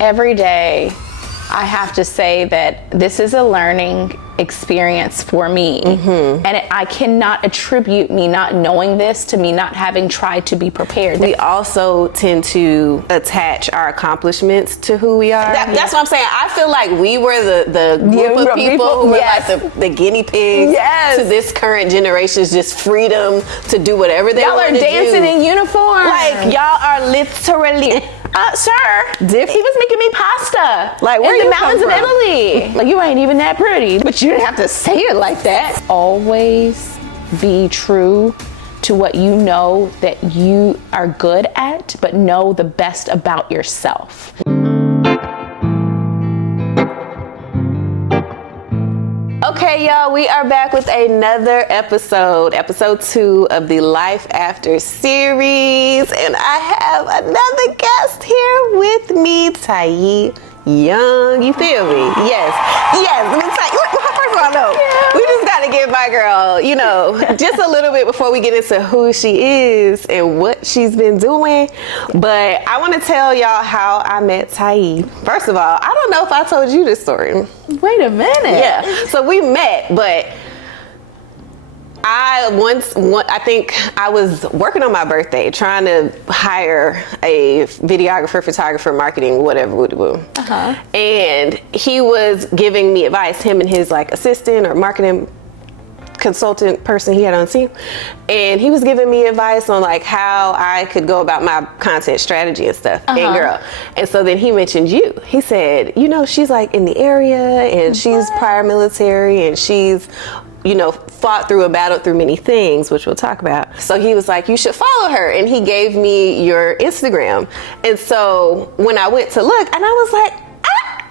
every day I have to say that this is a learning experience for me. And I cannot attribute me not knowing this to me not having tried to be prepared. We also tend to attach our accomplishments to who we are. That's what I'm saying. I feel like we were the group of people who were like the guinea pigs to this current generation's just freedom to do whatever they want to do. Y'all are dancing in uniform. Like, y'all are literally... sir, he was making me pasta. Like, where in you the mountains come of from? Italy. Like, you ain't even that pretty, but you didn't have to say it like that. Always be true to what you know that you are good at, but know the best about yourself. Okay, y'all, we are back with another episode 2 of the Life After series, and I have another guest here with me, Tiye Young. You feel me? Yes. Let me tell you. First of all, no, we just got to give my girl, just a little bit before we get into who she is and what she's been doing. But I want to tell y'all how I met Tiye. First of all, I don't know if I told you this story. Wait a minute. Yeah. So we met, but I think I was working on my birthday trying to hire a videographer, photographer, marketing, whatever. And he was giving me advice, him and his like assistant or marketing consultant person he had on team, and he was giving me advice on like how I could go about my content strategy and stuff. And girl, and so then he mentioned you. He said, she's like in the area and she's prior military and she's fought through and battled through many things, which we'll talk about. So he was like, you should follow her. And he gave me your Instagram. And so when I went to look, and I was like,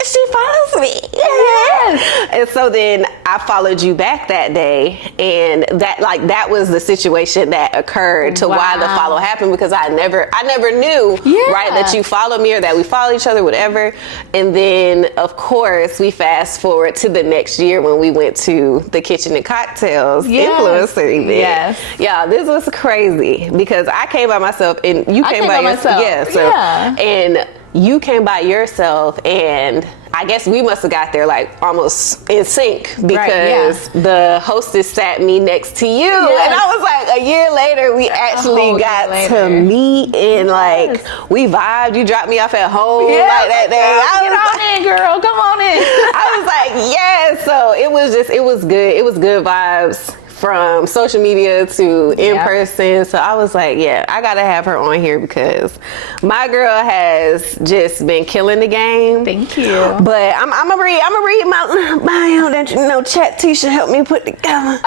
she follows me. Yes. And so then I followed you back that day, and that was the situation that occurred to why the follow happened, because I never knew right that you followed me or that we follow each other, whatever. And then of course we fast forward to the next year when we went to the Kitchen and Cocktails influencer event. Yeah, this was crazy because I came by myself and you came by yourself. And you came by yourself, and I guess we must have got there like almost in sync because the hostess sat me next to you, and I was like, a year later we actually got to meet and like we vibed. You dropped me off at home like that day. Get on in, girl. Come on in. I was like, yes. So it was good. It was good vibes. From social media to in person. So I was like, I gotta have her on here because my girl has just been killing the game. Thank you. But I'm gonna read my bio that Chat Tisha helped me put together.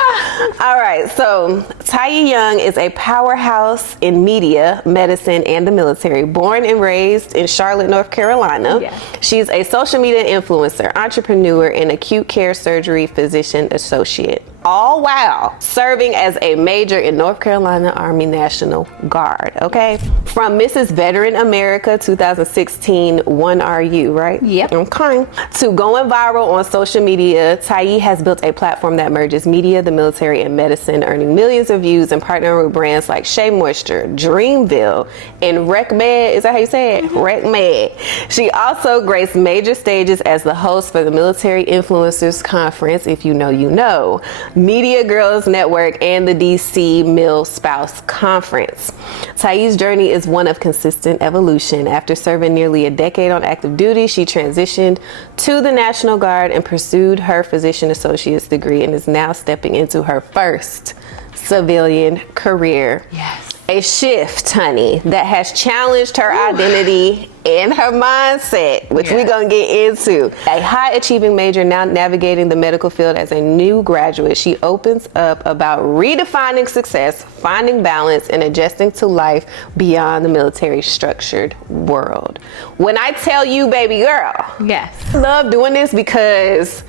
All right, so Tiye Young is a powerhouse in media, medicine, and the military. Born and raised in Charlotte, North Carolina. She's a social media influencer, entrepreneur, and acute care surgery physician associate. All while serving as a major in North Carolina Army National Guard, okay? From Mrs. Veteran America 2016 1RU, right? Yep. Okay. To going viral on social media, Tiye has built a platform that merges media, the military, and medicine, earning millions of views and partnering with brands like Shea Moisture, Dreamville, and RecMed. Is that how you say it? RecMed. She also graced major stages as the host for the Military Influencers Conference, if you know, you know, Media Girls Network, and the DC Mill Spouse Conference. Tiye's journey is one of consistent evolution. After serving nearly a decade on active duty, she transitioned to the National Guard and pursued her physician associate's degree and is now stepping into her first civilian career. Yes. A shift, honey, that has challenged her identity and her mindset, which we're going to get into. A high-achieving major now navigating the medical field as a new graduate, she opens up about redefining success, finding balance, and adjusting to life beyond the military-structured world. When I tell you, baby girl, I love doing this because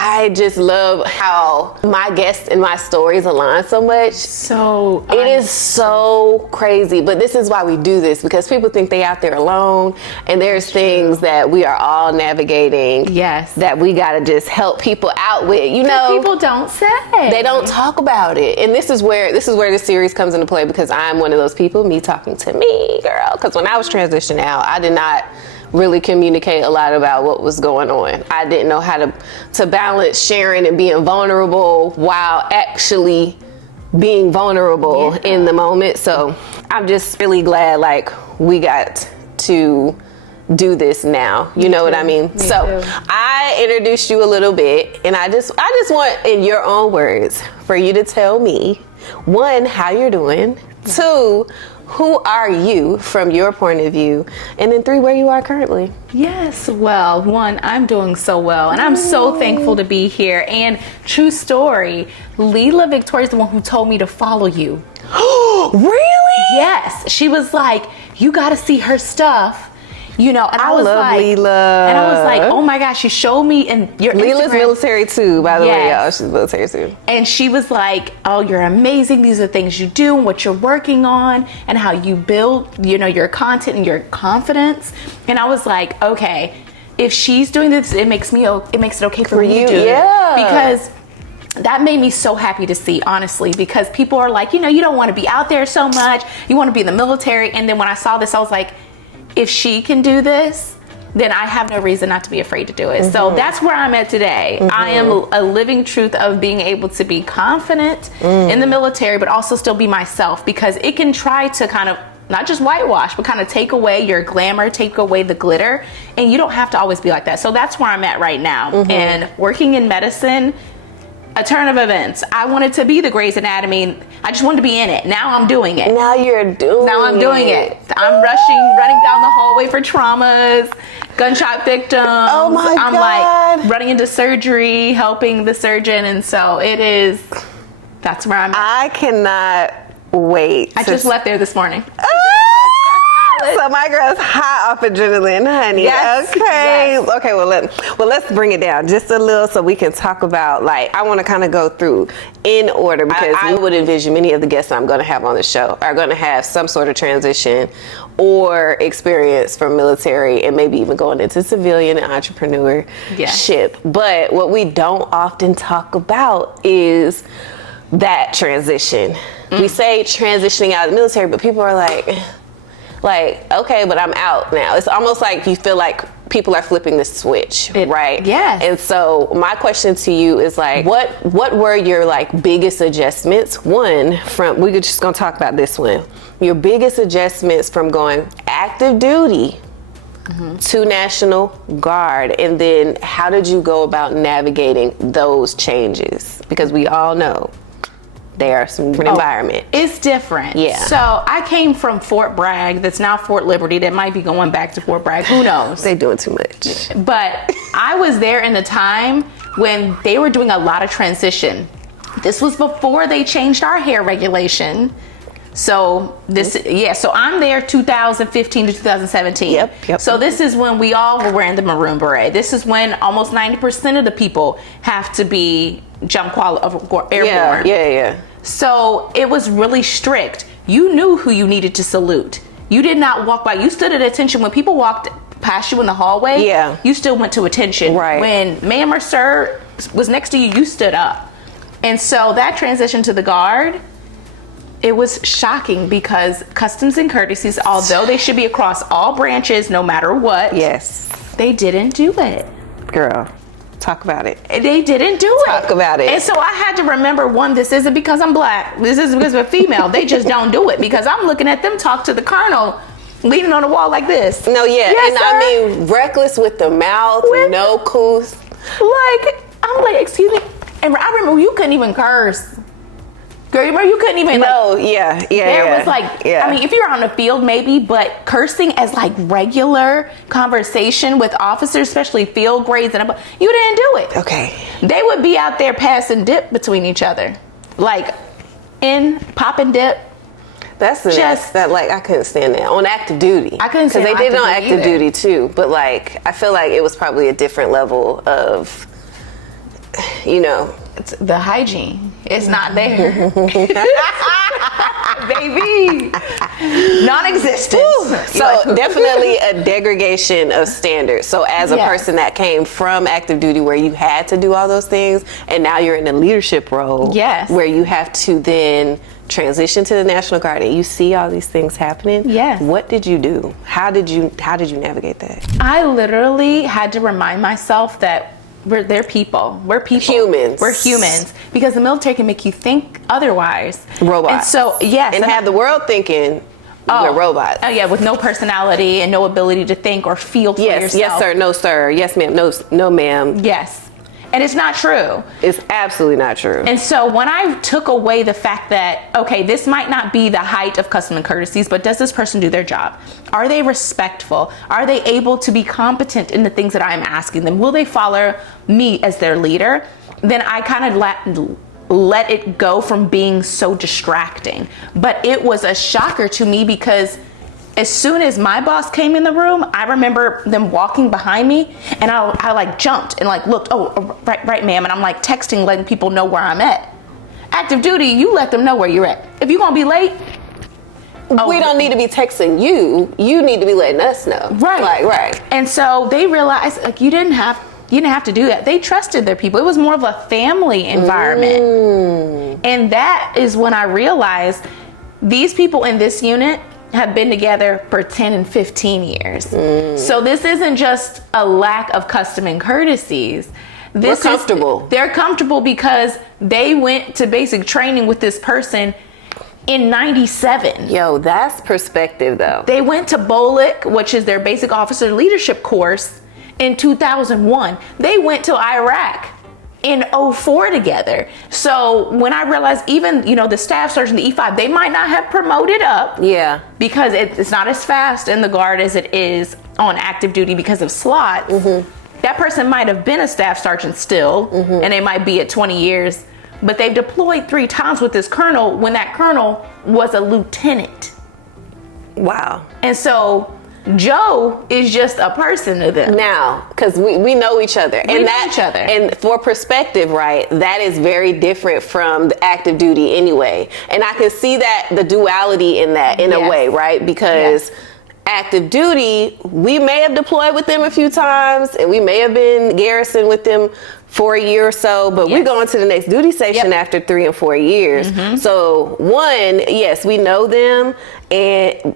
I just love how my guests and my stories align so much. So it is so crazy, but this is why we do this, because people think they out there alone, and there's things that we are all navigating that we gotta just help people out with, people don't say. They don't talk about it. And this is where this series comes into play, because I'm one of those people, me talking to me, girl, because when I was transitioning out, I did not really communicate a lot about what was going on. I didn't know how to balance sharing and being vulnerable while actually being vulnerable in the moment. So I'm just really glad like we got to do this now. You know what I mean? So I introduced you a little bit, and I just want, in your own words, for you to tell me, 1, how you're doing, 2, who are you from your point of view, and then 3, where you are currently. Yes, well, 1, I'm doing so well, and I'm so thankful to be here. And true story, Leela Victoria's the one who told me to follow you. Really? Yes, she was like, you got to see her stuff. You know, and I was love like, Leela. And I was like, oh my gosh, she showed me in your Leela's Instagram. military too, by the way, y'all. She's military too. And she was like, oh, you're amazing. These are things you do and what you're working on and how you build, you know, your content and your confidence. And I was like, okay, if she's doing this, it makes it okay for me to do it. Because that made me so happy to see, honestly, because people are like, you know, you don't want to be out there so much. You want to be in the military. And then when I saw this, I was like, if she can do this, then I have no reason not to be afraid to do it. So that's where I'm at today. I am a living truth of being able to be confident in the military, but also still be myself, because it can try to kind of not just whitewash, but kind of take away your glamour, take away the glitter. And you don't have to always be like that. So that's where I'm at right now. And working in medicine, a turn of events. I wanted to be the Grey's Anatomy. I just wanted to be in it. Now I'm doing it. Now you're doing it. Now I'm doing it. I'm running down the hallway for traumas, gunshot victims. Oh my God. I'm like running into surgery, helping the surgeon. And so that's where I'm at. I cannot wait. I just left there this morning. So my girl's high off adrenaline, honey. Yes. Okay. Yes. Okay. Well, let's bring it down just a little so we can talk about, like, I want to kind of go through in order, because I would envision many of the guests I'm going to have on the show are going to have some sort of transition or experience from military and maybe even going into civilian and entrepreneurship. But what we don't often talk about is that transition. We say transitioning out of the military, but people are like, okay, but I'm out now. It's almost like you feel like people are flipping the switch, right? Yes. And so my question to you is like, what were your like biggest adjustments? We're just gonna talk about this one. Your biggest adjustments from going active duty to National Guard, and then how did you go about navigating those changes? Because we all know they are some different environment. It's different. Yeah. So I came from Fort Bragg, that's now Fort Liberty, that might be going back to Fort Bragg. Who knows? They doing too much. But I was there in the time when they were doing a lot of transition. This was before they changed our hair regulation. So so I'm there 2015 to 2017. Yep. So this is when we all were wearing the maroon beret. This is when almost 90% of the people have to be airborne. Yeah. So it was really strict. You knew who you needed to salute. You did not walk by. You stood at attention when people walked past you in the hallway. Yeah. You still went to attention. Right. When ma'am or sir was next to you, you stood up. And so that transition to the Guard, it was shocking, because customs and courtesies, although they should be across all branches no matter what, they didn't do it. Girl, talk about it. They didn't do it. Talk about it. And so I had to remember, one, this isn't because I'm black. This isn't because we're female. They just don't do it, because I'm looking at them talk to the colonel leaning on the wall like this. No, yeah. Yes, and sir. I mean, reckless with the mouth, no couth. Like, I'm like, excuse me. And I remember you couldn't even curse. Girl, you remember you couldn't even There was like, I mean, if you're on the field maybe, but cursing as like regular conversation with officers, especially field grades and above, you didn't do it. Okay. They would be out there passing dip between each other. Like, popping dip. That's that like, I couldn't stand that on active duty. I couldn't stand because they did it on active duty too, but like, I feel like it was probably a different level of, you know, it's the hygiene. It's not there. Baby. Non-existent. So definitely a degradation of standards. So as a person that came from active duty where you had to do all those things, and now you're in a leadership role where you have to then transition to the National Guard and you see all these things happening, yes, what did you do? How did you navigate that? I literally had to remind myself that they're people. We're people. Humans. We're humans. Because the military can make you think otherwise. Robots. And so, yes. And have the world thinking we're robots. Oh, yeah, with no personality and no ability to think or feel for yourself. Yes, sir. No, sir. Yes, ma'am. No, ma'am. Yes. And it's not true. It's absolutely not true. And so when I took away the fact that, okay, this might not be the height of custom and courtesies, but does this person do their job? Are they respectful? Are they able to be competent in the things that I'm asking them? Will they follow me as their leader? Then I kind of let it go from being so distracting. But it was a shocker to me because as soon as my boss came in the room, I remember them walking behind me and I like jumped and like looked, oh, right, ma'am. And I'm like texting, letting people know where I'm at. Active duty, you let them know where you're at. If you're gonna be late. We don't need to be texting you. You need to be letting us know. Right. Right. And so they realized like you didn't have to do that. They trusted their people. It was more of a family environment. And that is when I realized these people in this unit have been together for 10 and 15 years. So this isn't just a lack of custom and courtesies. They're comfortable because they went to basic training with this person in 97. Yo, that's perspective though. They went to BOLIC, which is their basic officer leadership course, in 2001. They went to Iraq in 04 together. So when I realized even, the staff sergeant, the E5, they might not have promoted up. Yeah. Because it's not as fast in the Guard as it is on active duty because of slots. That person might have been a staff sergeant still, and they might be at 20 years, but they've deployed 3 times with this colonel when that colonel was a lieutenant. Wow. And so Joe is just a person to them. Now, because we know each other. And for perspective, right, that is very different from the active duty anyway. And I can see that, the duality in that, in a way, right? Because active duty, we may have deployed with them a few times, and we may have been garrisoned with them for a year or so, but we're going to the next duty station after 3 and 4 years. So one, yes, we know them,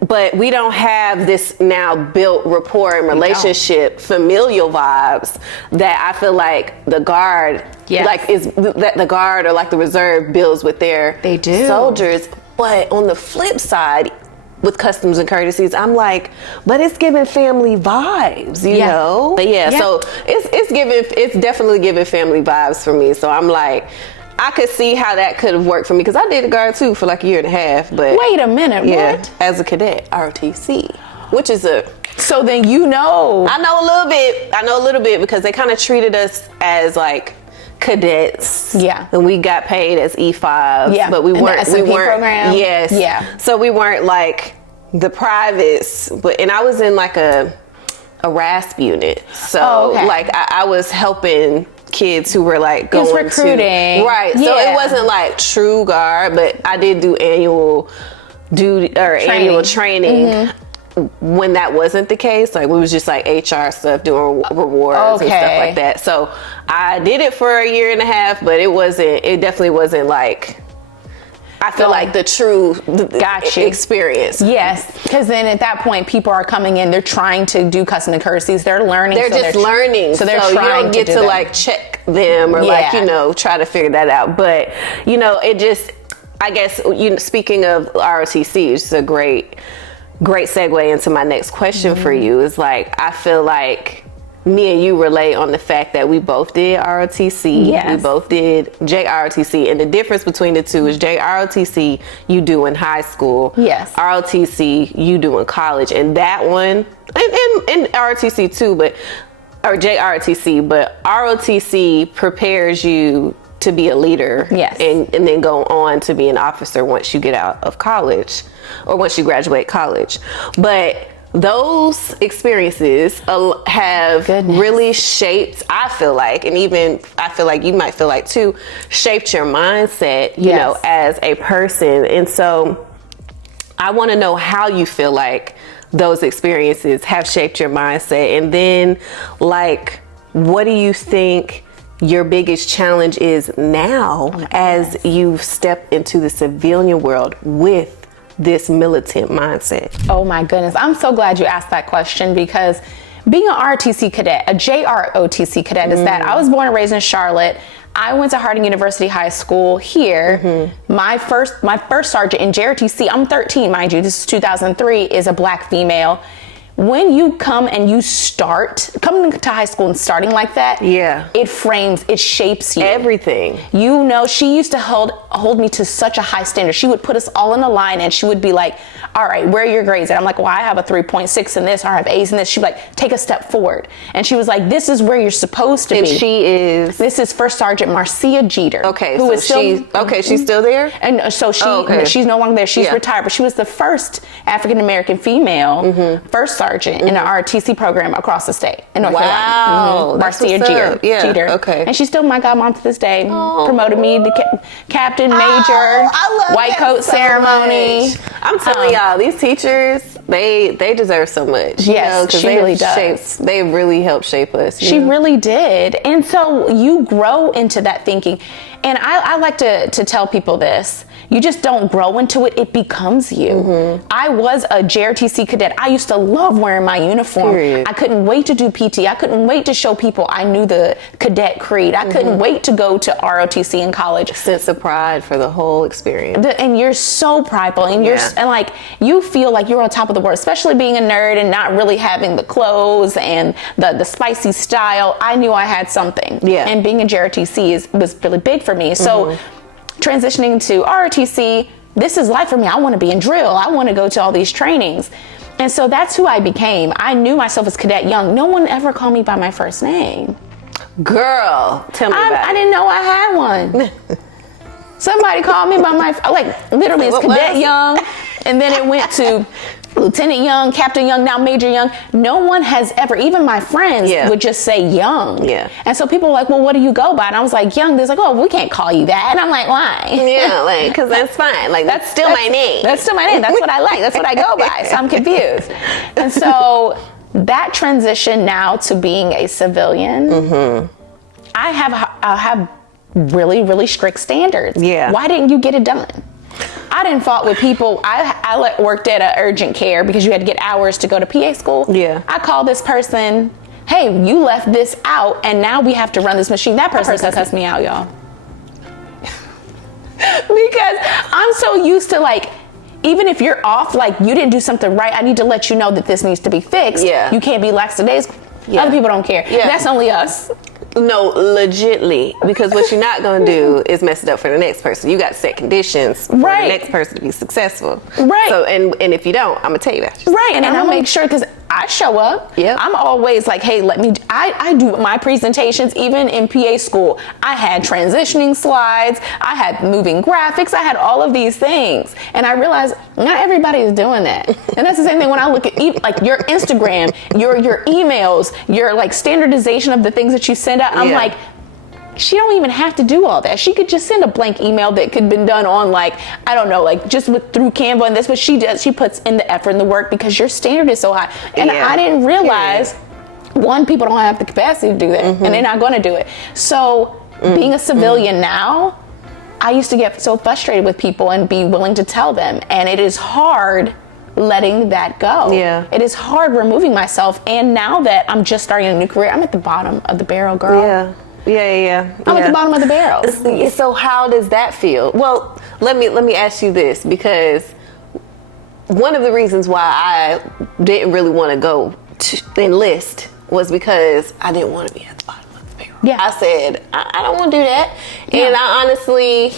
but we don't have this now built rapport and relationship, familial vibes that I feel like the Guard, like that the Guard or like the Reserve builds with their soldiers. But on the flip side, with customs and courtesies, I'm like, but it's giving family vibes, you know? But so it's definitely giving family vibes for me. So I'm like, I could see how that could have worked for me, because I did the Guard too for like a year and a half. But wait a minute, what? As a cadet, ROTC, which is so then I know a little bit because they kind of treated us as like cadets. And we got paid as E5s. But we weren't program. So we weren't like the privates, and I was in like a RASP unit. So like I was helping kids who were like going recruiting. So it wasn't like true Guard, but I did do annual duty or annual training. When that wasn't the case, like we was just like HR stuff, doing rewards and stuff like that. So I did it for a year and a half, but it definitely wasn't like, I feel like the true experience. Yes, because then at that point, people are coming in, they're trying to do custom and courtesies, they're learning. They're learning. So they're trying you don't get to them. like check them or like, try to figure that out. But, it just, I guess, speaking of ROTC, which is a great segue into my next question for you, is like, I feel like me and you relate on the fact that we both did ROTC. We both did JROTC, and the difference between the two is JROTC you do in high school. ROTC you do in college, and that one and ROTC too, or JROTC, but ROTC prepares you to be a leader, and then go on to be an officer once you get out of college or once you graduate college. But those experiences have really shaped, I feel like, and even I feel like you might feel like too, shaped your mindset, you know, as a person. And so I want to know how you feel like those experiences have shaped your mindset. And then, like, what do you think your biggest challenge is now as you step into the civilian world with this militant mindset? Oh my goodness. I'm so glad you asked that question, because being an ROTC cadet, a JROTC cadet, is that I was born and raised in Charlotte. I went to Harding University High School here. My first sergeant in JROTC, I'm 13, mind you, this is 2003, is a black female. When you come and you coming to high school and starting like that, it shapes you. Everything. You know, she used to hold me to such a high standard. She would put us all in a line and she would be like, all right, where are your grades at? I'm like, well, I have a 3.6 in this, or I have A's in this. She'd be like, take a step forward. And she was like, this is where you're supposed to be. This is First Sergeant Marcia Jeter. Okay, she's still there? And so she's no longer there. She's retired, but she was the first African-American female First Sergeant in the ROTC program across the state in North Carolina. Marcia Jeter. Okay. And she's still my godmom to this day. Promoted me to captain, major, I love white that coat so ceremony. much. I'm telling y'all, these teachers, they deserve so much. Yes, she really does. They really helped shape us. She really did. And so you grow into that thinking. And I like to tell people this. You just don't grow into it. It becomes you. I was a JROTC cadet. I used to love wearing my uniform. Period. I couldn't wait to do PT. I couldn't wait to show people I knew the cadet creed. I couldn't wait to go to ROTC in college. Sense of pride for the whole experience. And you're so prideful, and and like you feel like you're on top of the world, especially being a nerd and not really having the clothes and the spicy style. I knew I had something. Yeah. And being a JROTC was really big for me. So transitioning to ROTC, this is life for me. I want to be in drill. I want to go to all these trainings. And so that's who I became. I knew myself as Cadet Young. No one ever called me by my first name. Girl, tell me about it. I didn't know I had one. Somebody called me by my, literally it's Cadet Young. And then it went to Lieutenant Young, Captain Young, now Major Young. No one has ever, even my friends would just say Young. Yeah. And so people were like, well, what do you go by? And I was like, Young. They're like, oh, we can't call you that. And I'm like, why? Yeah, because that's fine. That's still my name. That's still my name. That's what I like. That's what I go by. So I'm confused. And so that transition now to being a civilian, I have really, really strict standards. Yeah. Why didn't you get it done? I didn't fault with people. I worked at an urgent care because you had to get hours to go to PA school. Yeah. I called this person, hey, you left this out and now we have to run this machine. That person cussed me out, y'all. Because I'm so used to even if you're off, you didn't do something right, I need to let you know that this needs to be fixed. Yeah. You can't be lackadaisical. Yeah. Other people don't care. Yeah. That's only us. No, legitly, because what you're not going to do is mess it up for the next person. You got to set conditions for the next person to be successful. Right. So, and if you don't, I'm going to tell you that. Right, and I'll make sure, because I show up. Yeah. I'm always like, hey, I do my presentations, even in PA school. I had transitioning slides, I had moving graphics, I had all of these things. And I realized not everybody is doing that. And that's the same thing when I look at your Instagram, your emails, your standardization of the things that you send out. I'm like, she don't even have to do all that. She could just send a blank email that could have been done on I don't know, just through Canva and this, but she does. She puts in the effort and the work because your standard is so high. And I didn't realize, one, people don't have the capacity to do that, and they're not going to do it. So being a civilian now, I used to get so frustrated with people and be willing to tell them, and it is hard letting that go. Yeah. It is hard removing myself, and now that I'm just starting a new career, I'm at the bottom of the barrel, girl. Yeah. I'm at the bottom of the barrel. So how does that feel? Well, let me ask you this, because one of the reasons why I didn't really want to go to enlist was because I didn't want to be at the bottom of the barrel. Yeah. I said, I don't want to do that. Yeah. And I honestly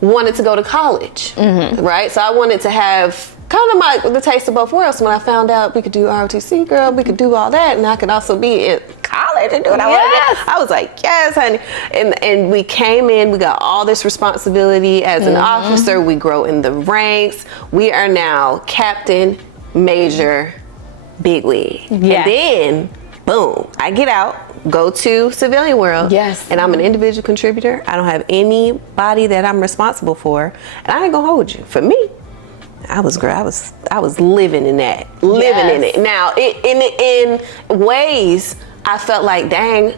wanted to go to college, right? So I wanted to have kind of the taste of both worlds. When I found out we could do ROTC, girl, we could do all that, and I could also be in college and do what I wanted. I was like, yes, honey. And we came in, we got all this responsibility as an officer. We grow in the ranks. We are now captain, major, big league. Yes. And then, boom, I get out, go to civilian world. Yes. And I'm an individual contributor. I don't have anybody that I'm responsible for. And I ain't gonna hold you. For me, I was living in that, in it. Now, in ways, I felt like, dang,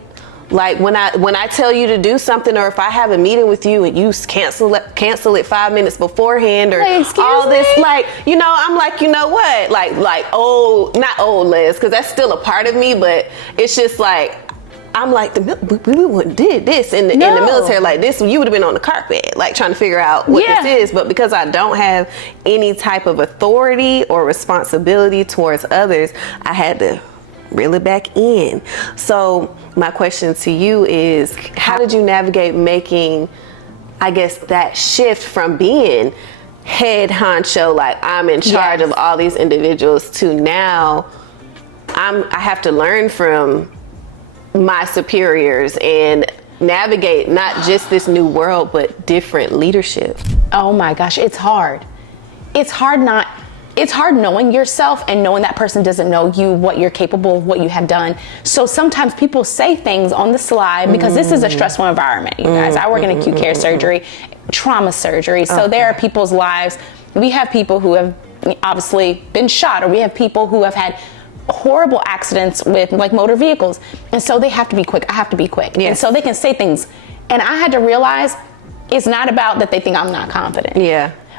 Like when I tell you to do something, or if I have a meeting with you and you cancel it 5 minutes beforehand, or all this, like, you know, I'm like, you know what, like not old Les, because that's still a part of me, but it's just like, I'm like, we wouldn't did this in the military like this. You would have been on the carpet, like trying to figure out what this is. But because I don't have any type of authority or responsibility towards others, I had to reel it back in. So my question to you is, how did you navigate making, I guess, that shift from being head honcho, like I'm in charge of all these individuals, to now I have to learn from my superiors and navigate not just this new world, but different leadership? Oh my gosh, it's hard. It's hard knowing yourself and knowing that person doesn't know you, what you're capable of, what you have done. So sometimes people say things on the slide because this is a stressful environment, you guys. I work in acute care surgery, trauma surgery. So there are people's lives. We have people who have obviously been shot, or we have people who have had horrible accidents with like motor vehicles, and so they have to be quick. I have to be quick. And so they can say things, and I had to realize it's not about that they think I'm not confident,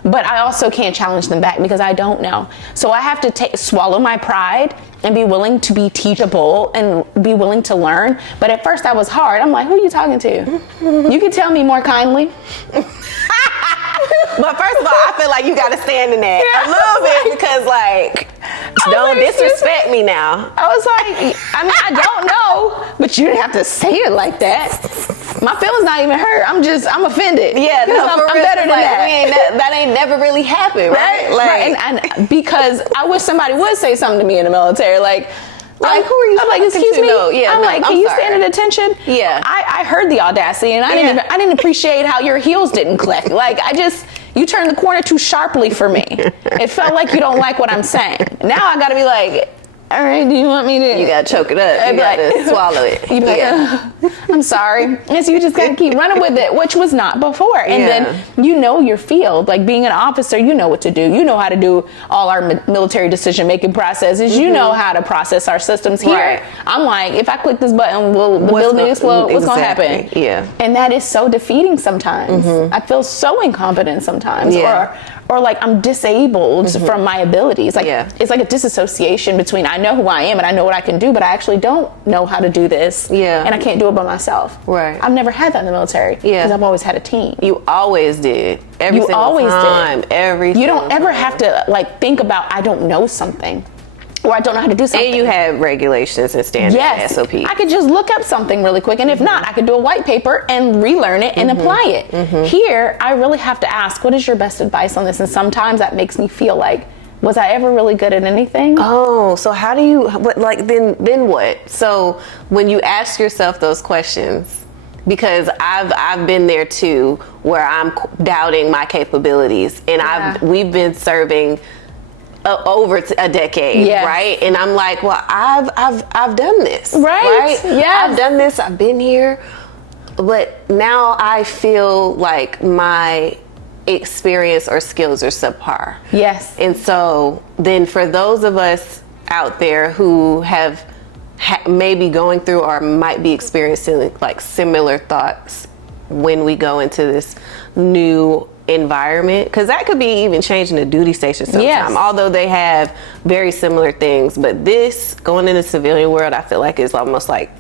but I also can't challenge them back because I don't know. So I have to swallow my pride and be willing to be teachable and be willing to learn. But at first that was hard. I'm like, who are you talking to? You can tell me more kindly. But first of all, I feel like you got to stand in that a little bit, because like, don't disrespect me now. I was like, I mean, I don't know, but you didn't have to say it like that. My feelings not even hurt. I'm offended. Yeah, no, I'm better than that. That ain't never really happened, right? Like, and because I wish somebody would say something to me in the military, like who are you? I'm like, excuse me. I'm like, can you stand at attention? Yeah. I heard the audacity, and I didn't appreciate how your heels didn't click. Like, you turned the corner too sharply for me. It felt like you don't like what I'm saying. Now I gotta be like, all right, do you want me to? You gotta choke it up. You gotta swallow it. You like, I'm sorry. And so you just gotta keep running with it, which was not before. And then you know your field. Like being an officer, you know what to do. You know how to do all our military decision-making processes. You know how to process our systems here. Right. I'm like, if I click this button, will the building explode? What's gonna happen? Yeah. And that is so defeating sometimes. I feel so incompetent sometimes. Or like I'm disabled from my abilities. Like it's like a disassociation between I know who I am and I know what I can do, but I actually don't know how to do this. And I can't do it by myself. Right. I've never had that in the military. Because I've always had a team. You always did. Every you single always time. Did. You don't ever have to like think about I don't know something. Or I don't know how to do something. And you have regulations and standards, SOP. I could just look up something really quick, and if not, I could do a white paper and relearn it and apply it. Here, I really have to ask, what is your best advice on this? And sometimes that makes me feel like, was I ever really good at anything? Oh, so how do you, then what? So when you ask yourself those questions, because I've been there too, where I'm doubting my capabilities, and we've been serving over a decade, right? And I'm like, well, I've done this, right? Yeah, I've done this. I've been here, but now I feel like my experience or skills are subpar. Yes. And so then for those of us out there who have maybe going through or might be experiencing like similar thoughts when we go into this new environment, because that could be even changing the duty station sometime, although they have very similar things. But this going in the civilian world, I feel like is almost like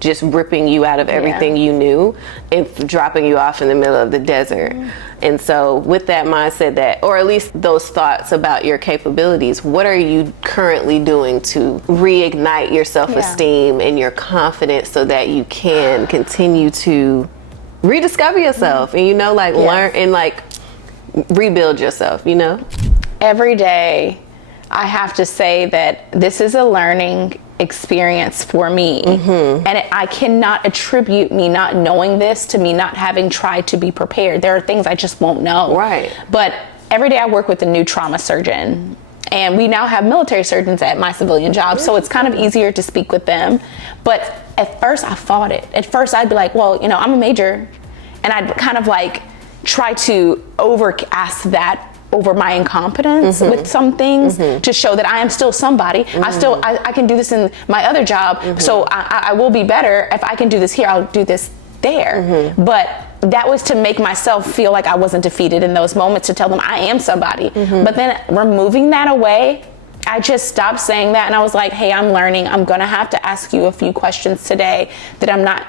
just ripping you out of everything you knew and dropping you off in the middle of the desert. And so with that mindset, that, or at least those thoughts about your capabilities, what are you currently doing to reignite your self-esteem and your confidence so that you can continue to rediscover yourself and, you know, like learn and like rebuild yourself, you know? Every day I have to say that this is a learning experience for me. And I cannot attribute me not knowing this to me not having tried to be prepared. There are things I just won't know. Right. But every day I work with a new trauma surgeon, and we now have military surgeons at my civilian job, so it's kind of easier to speak with them. But at first I fought it. At first I'd be like, well, you know, I'm a major, and I'd kind of like try to overcast that over my incompetence with some things to show that I am still somebody. I can do this in my other job, so I will be better. If I can do this here, I'll do this there. But that was to make myself feel like I wasn't defeated in those moments, to tell them I am somebody. But then removing that away, I just stopped saying that, and I was like, hey, I'm learning. I'm gonna have to ask you a few questions today that I'm not,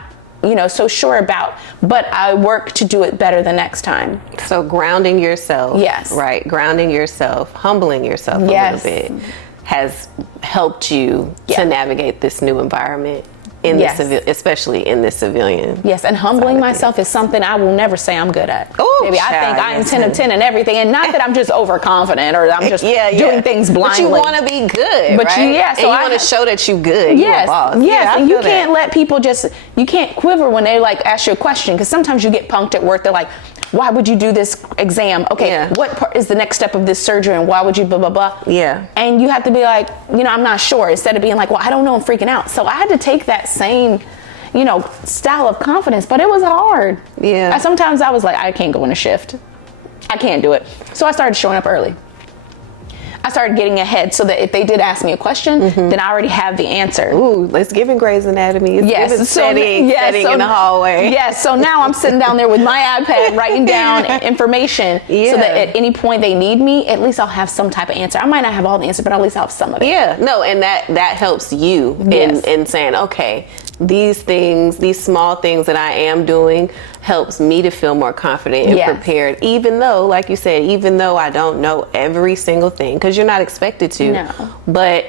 so sure about, but I work to do it better the next time. So grounding yourself. Yes. Right. Grounding yourself, humbling yourself a little bit has helped you to navigate this new environment in the especially in the civilian. Yes, and humbling myself is something I will never say I'm good at. Oh, maybe I think I am 10 of 10 and everything, and not that I'm just overconfident or I'm just doing things blindly. But you want to be good, but right? So you want to show that you good. Yes, you a boss. yes, and you can't let people you can't quiver when they like ask you a question, because sometimes you get punked at work. They're like, why would you do this exam? Okay, what part is the next step of this surgery, and why would you blah, blah, blah? Yeah. And you have to be like, I'm not sure, instead of being like, well, I don't know, I'm freaking out. So I had to take that same, style of confidence, but it was hard. Yeah. Sometimes I was like, I can't go in a shift. I can't do it. So I started showing up early. I started getting ahead so that if they did ask me a question, then I already have the answer. Ooh, let's give in Grey's Anatomy. Setting in the hallway. Yes, so now I'm sitting down there with my iPad writing down information so that at any point they need me, at least I'll have some type of answer. I might not have all the answer, but at least I'll have some of it. Yeah, no, and that helps you in saying, okay, these things, these small things that I am doing helps me to feel more confident and prepared, even though, like you said, even though I don't know every single thing, because you're not expected to. No. But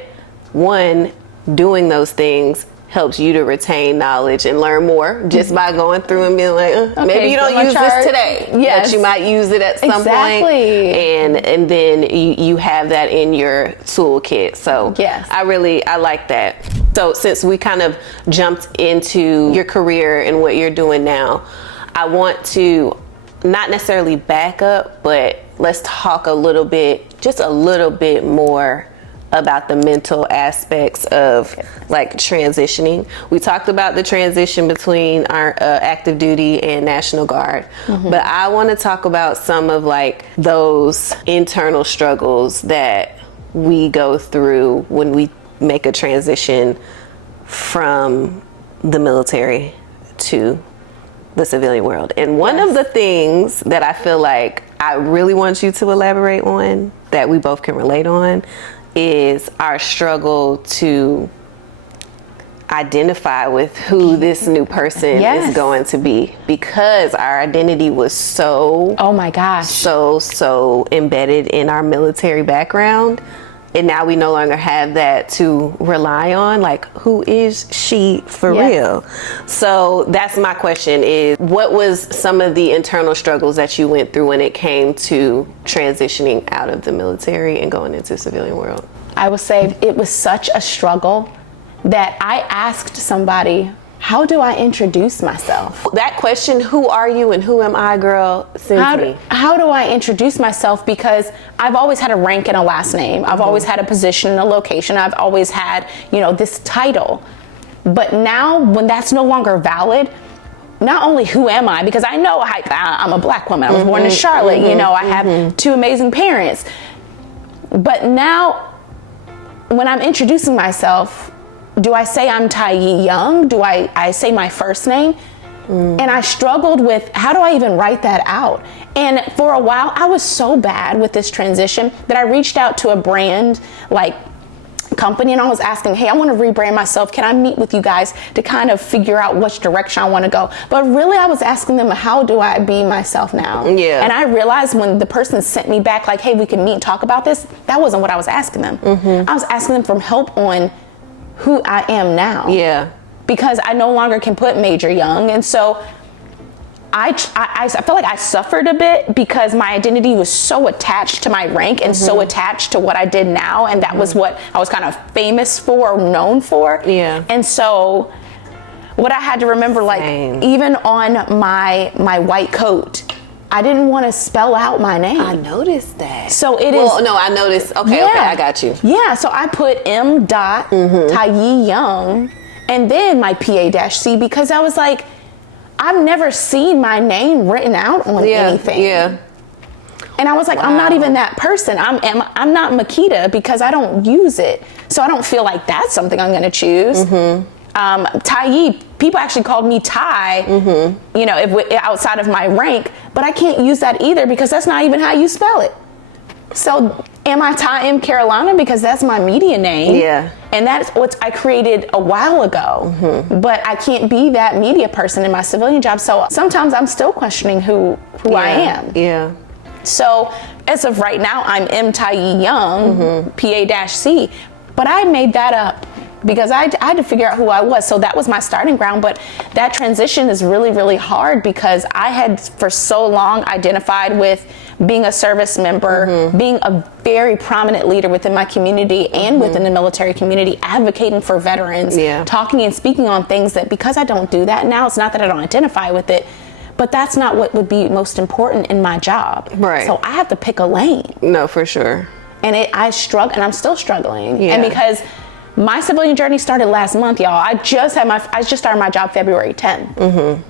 doing those things helps you to retain knowledge and learn more just by going through and being like, maybe you don't use this today, but you might use it at some point, and then you have that in your toolkit. So I like that. So since we kind of jumped into your career and what you're doing now, I want to not necessarily back up, but let's talk just a little bit more about the mental aspects of like transitioning. We talked about the transition between our active duty and National Guard, but I want to talk about some of like those internal struggles that we go through when we make a transition from the military to the civilian world. And one of the things that I feel like I really want you to elaborate on, that we both can relate on, is our struggle to identify with who this new person is going to be, because our identity was so so embedded in our military background, and now we no longer have that to rely on. Like, who is she for real? So that's my question, is what was some of the internal struggles that you went through when it came to transitioning out of the military and going into the civilian world? I would say it was such a struggle that I asked somebody, how do I introduce myself? That question, who are you and who am I, girl, how do I introduce myself? Because I've always had a rank and a last name. I've always had a position and a location. I've always had, this title. But now when that's no longer valid, not only who am I, because I know I'm a black woman. I was born in Charlotte. I have two amazing parents. But now when I'm introducing myself, do I say I'm Tiye Young? Do I say my first name? And I struggled with, how do I even write that out? And for a while, I was so bad with this transition that I reached out to a brand company, and I was asking, hey, I want to rebrand myself. Can I meet with you guys to kind of figure out which direction I want to go? But really, I was asking them, how do I be myself now? Yeah. And I realized when the person sent me back, like, hey, we can meet and talk about this, that wasn't what I was asking them. I was asking them for help on who I am now. Yeah. Because I no longer can put Major Young. And so I feel like I suffered a bit because my identity was so attached to my rank and so attached to what I did now. And that was what I was kind of famous for, or known for. Yeah. And so what I had to remember, like, even on my white coat, I didn't want to spell out my name. I noticed that. So it is. Well, no, I noticed. Okay, I got you. Yeah, so I put M. Tiye Young and then my PA-C, because I was like, I've never seen my name written out on anything. Yeah. And I was like, I'm not even that person. I'm not Makita because I don't use it. So I don't feel like that's something I'm going to choose. Tiye, people actually called me Ty, you know, outside of my rank, but I can't use that either because that's not even how you spell it. So am I Ty M. Carolina because that's my media name? Yeah. And that's what I created a while ago. But I can't be that media person in my civilian job. So sometimes I'm still questioning who I am. Yeah. So as of right now, I'm M. Tiye Young, PA-C, but I made that up because I had to figure out who I was. So that was my starting ground. But that transition is really, really hard because I had for so long identified with being a service member, being a very prominent leader within my community and within the military community, advocating for veterans, talking and speaking on things that because I don't do that now, it's not that I don't identify with it, but that's not what would be most important in my job. Right. So I have to pick a lane. No, for sure. And I struggle, and I'm still struggling. Yeah. And because my civilian journey started last month, y'all. I just started my job February 10th.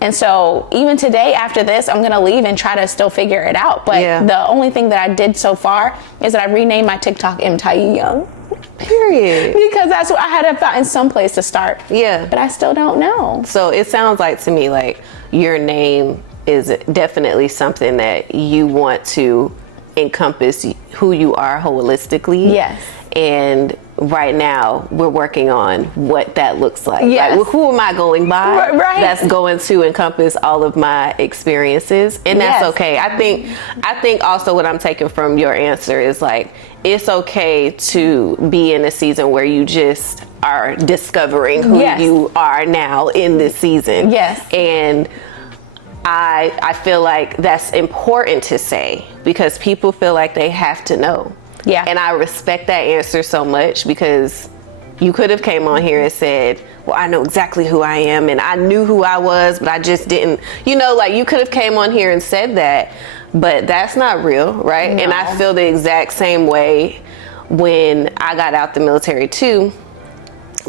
And so even today after this, I'm gonna leave and try to still figure it out. But the only thing that I did so far is that I renamed my TikTok M. Tiye Young. Period. Because that's what I had to find some place to start. Yeah. But I still don't know. So it sounds like to me like your name is definitely something that you want to encompass who you are holistically. Yes. And right now we're working on what that looks like. Yes. Like, who am I going by? Right. That's going to encompass all of my experiences, and that's okay. I think also what I'm taking from your answer is like it's okay to be in a season where you just are discovering who you are now in this season. Yes. And I feel like that's important to say because people feel like they have to know. Yeah. And I respect that answer so much because you could have came on here and said, well, I know exactly who I am and I knew who I was, but I just didn't, you know, like you could have came on here and said that, but that's not real, right? No. And I feel the exact same way when I got out the military too,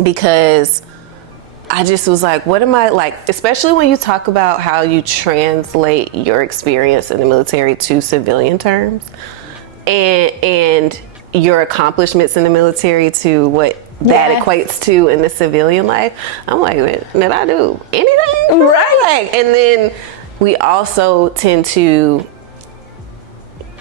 because I just was like, what am I like, especially when you talk about how you translate your experience in the military to civilian terms. And your accomplishments in the military to what that equates to in the civilian life. I'm like, did I do anything? Right. And then we also tend to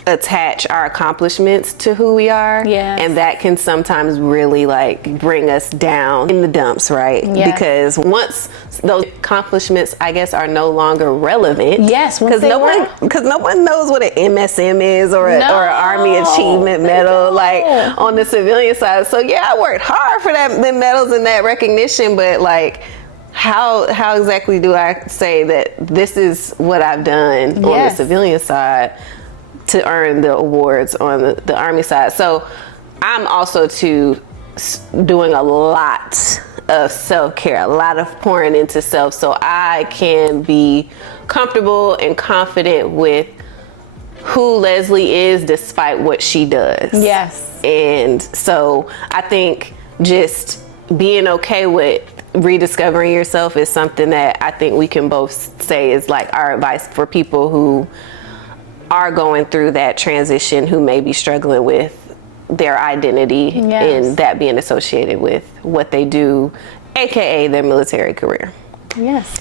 attach our accomplishments to who we are. Yes. And that can sometimes really like bring us down in the dumps, right? Yes. Because once those accomplishments, I guess, are no longer relevant. Yes, because no one knows what an MSM is or an Army Achievement Medal, like on the civilian side. So yeah, I worked hard for them medals and that recognition, but like, how exactly do I say that this is what I've done on the civilian side to earn the awards on the Army side? So I'm also doing a lot of self-care, a lot of pouring into self so I can be comfortable and confident with who Leslie is despite what she does. Yes. And so I think just being okay with rediscovering yourself is something that I think we can both say is like our advice for people who are going through that transition, who may be struggling with their identity and that being associated with what they do, aka their military career. Yes.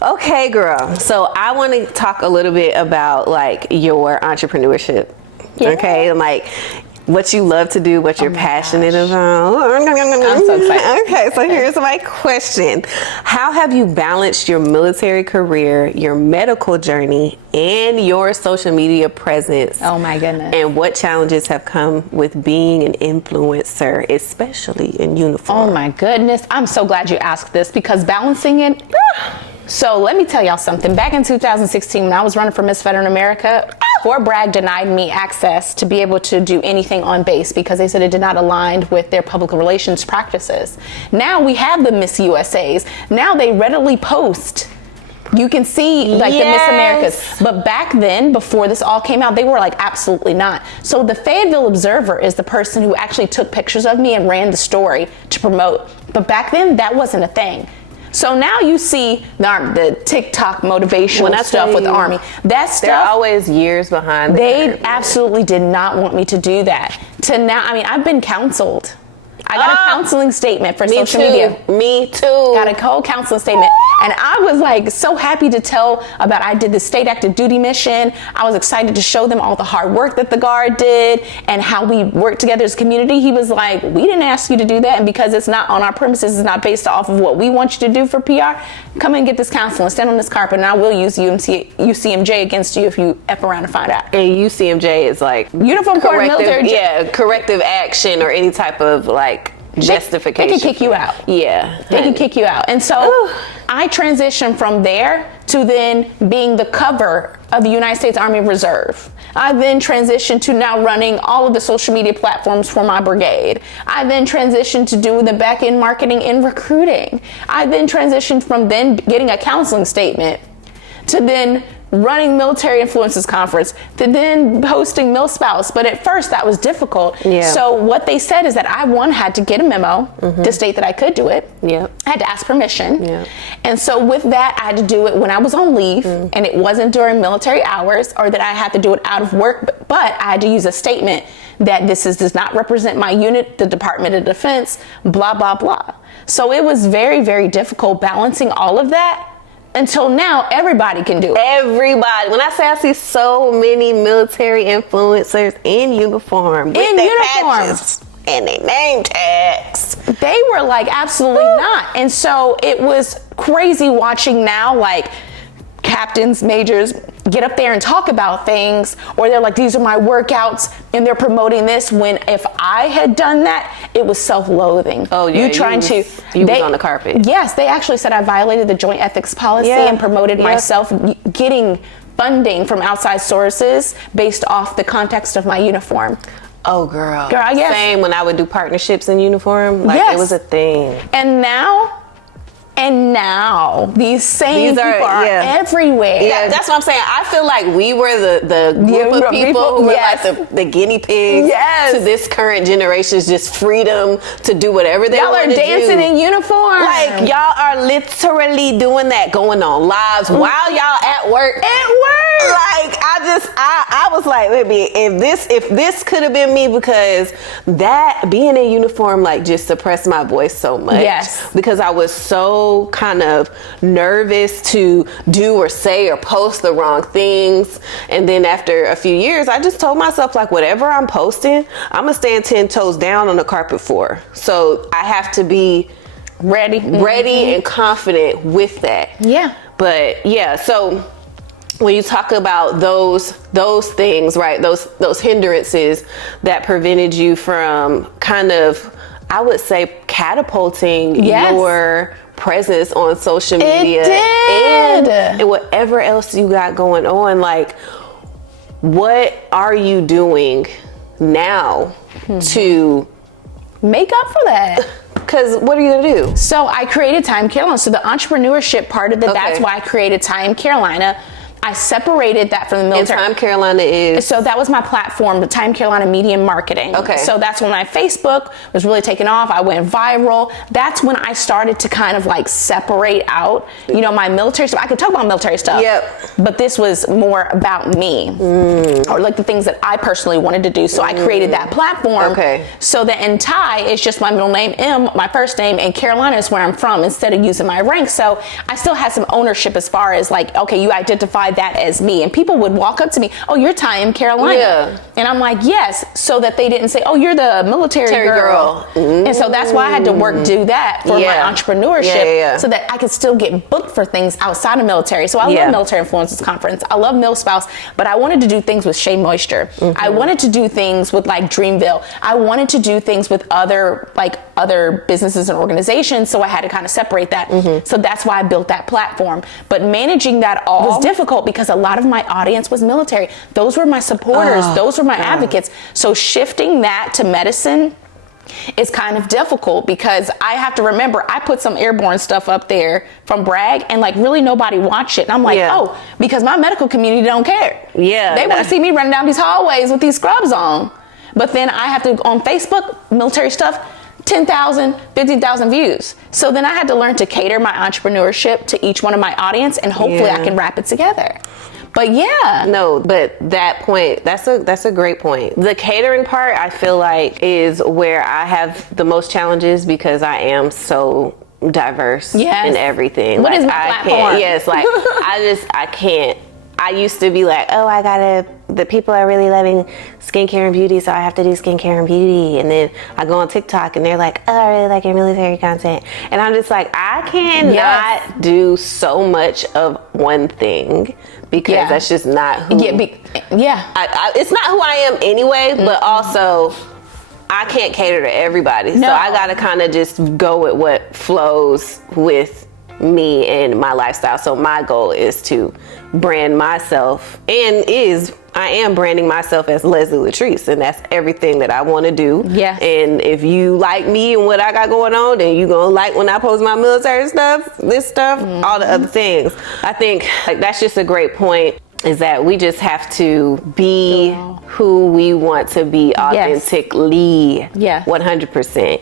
Okay, girl. So I want to talk a little bit about like your entrepreneurship. Yeah. Okay, and like what you love to do, what you're passionate about. I'm so excited. Okay, so here's my question. How have you balanced your military career, your medical journey, and your social media presence? Oh my goodness. And what challenges have come with being an influencer, especially in uniform? Oh my goodness. I'm so glad you asked this because balancing it. So let me tell y'all something. Back in 2016, when I was running for Miss Veteran America, Fort Bragg denied me access to be able to do anything on base because they said it did not align with their public relations practices. Now we have the Miss USAs. Now they readily post. You can see like the Miss Americas. But back then, before this all came out, they were like, absolutely not. So the Fayetteville Observer is the person who actually took pictures of me and ran the story to promote. But back then, that wasn't a thing. So now you see the TikTok motivational stuff with the Army. That stuff, they're always years behind. They absolutely did not want me to do that. To now, I mean, I've been counseled. I got a counseling statement for social media. Me too. Got a whole counseling statement. And I was like so happy to tell about I did the state active duty mission. I was excited to show them all the hard work that the Guard did and how we worked together as a community. He was like, we didn't ask you to do that. And because it's not on our premises, it's not based off of what we want you to do for PR, come and get this counseling, stand on this carpet, and I will use UCMJ against you if you F around and find out. And UCMJ is like Uniform Corps Military. Yeah, corrective action or any type of like justification. They can kick you out. Yeah. They can kick you out. And so I transitioned from there to then being the cover of the United States Army Reserve. I then transitioned to now running all of the social media platforms for my brigade. I then transitioned to doing the back-end marketing and recruiting. I then transitioned from then getting a counseling statement to then running Military Influences Conference, to then hosting MilSpouse. But at first that was difficult. Yeah. So what they said is that I, one, had to get a memo to state that I could do it. Yep. I had to ask permission. Yep. And so with that, I had to do it when I was on leave and it wasn't during military hours, or that I had to do it out of work, but I had to use a statement that does not represent my unit, the Department of Defense, blah, blah, blah. So it was very, very difficult balancing all of that. Until now, everybody can do it. Everybody. When I say I see so many military influencers in uniform, with In their uniform. patches and their name tags. They were like, absolutely not. And so it was crazy watching now, like, captains, majors get up there and talk about things, or they're like, these are my workouts, and they're promoting this, when if I had done that, it was self-loathing. Oh yeah, you was on the carpet. Yes, they actually said I violated the joint ethics policy and promoted myself getting funding from outside sources based off the context of my uniform. Oh girl, yes. Same when I would do partnerships in uniform, like it was a thing. And now these same people are everywhere. Yeah, that's what I'm saying. I feel like we were the group of people who were like the guinea pigs to this current generation's just freedom to do whatever they want to do. Y'all are dancing in uniform. Like y'all are literally doing that, going on lives while y'all at work. At work. Like I was like, maybe if this could have been me, because that being in uniform like just suppressed my voice so much. Yes. Because I was so kind of nervous to do or say or post the wrong things. And then after a few years, I just told myself, like, whatever I'm posting, I'm gonna stand 10 toes down on the carpet for. So I have to be ready and confident with that. Yeah. But yeah, so when you talk about those things, right, those hindrances that prevented you from kind of, I would say, catapulting your presence on social media and whatever else you got going on, like, what are you doing now to make up for that? Because what are you gonna do? So I created Time Carolina. So the entrepreneurship part of that's why I created Time Carolina. I separated that from the military. And Time Carolina is? So that was my platform, the Time Carolina Media Marketing. Okay. So that's when my Facebook was really taking off. I went viral. That's when I started to kind of like separate out, you know, my military stuff. I could talk about military stuff. Yep. But this was more about me, or like the things that I personally wanted to do. So I created that platform. Okay. So that in Ty, it's just my middle name, M, my first name, and Carolina is where I'm from, instead of using my rank. So I still had some ownership as far as like, okay, you identify that as me, and people would walk up to me, oh, you're Ty Carolina, and I'm like, yes, so that they didn't say, oh, you're the military girl. And so that's why I had to do that for my entrepreneurship, so that I could still get booked for things outside of military. So I love Military Influences Conference, I love MilSpouse, but I wanted to do things with Shea Moisture. I wanted to do things with like Dreamville. I wanted to do things with other businesses and organizations, so I had to kind of separate that. So that's why I built that platform. But managing that all was difficult, because a lot of my audience was military. Those were my supporters. Those were my advocates. So shifting that to medicine is kind of difficult, because I have to remember, I put some airborne stuff up there from Bragg, and like really nobody watched it. And I'm like, oh, because my medical community don't care. They want to see me running down these hallways with these scrubs on. But then I have to, on Facebook, military stuff, 10,000, 50,000 views. So then I had to learn to cater my entrepreneurship to each one of my audience, and hopefully I can wrap it together. But yeah. No, but that point, that's a great point. The catering part, I feel like, is where I have the most challenges because I am so diverse in everything. What like, is my platform? I can't. I used to be like, oh, the people are really loving skincare and beauty, so I have to do skincare and beauty. And then I go on TikTok and they're like, oh, I really like your military content. And I'm just like, I cannot do so much of one thing because that's just not who. It's not who I am anyway, but also I can't cater to everybody. So I got to kind of just go with what flows with me and my lifestyle. So my goal is to brand myself, and I am branding myself as Leslie Latrice, and that's everything that I want to do. Yeah. And if you like me and what I got going on, then you gonna like when I post my military stuff, this stuff, all the other things. I think like that's just a great point, is that we just have to be who we want to be authentically. 100%.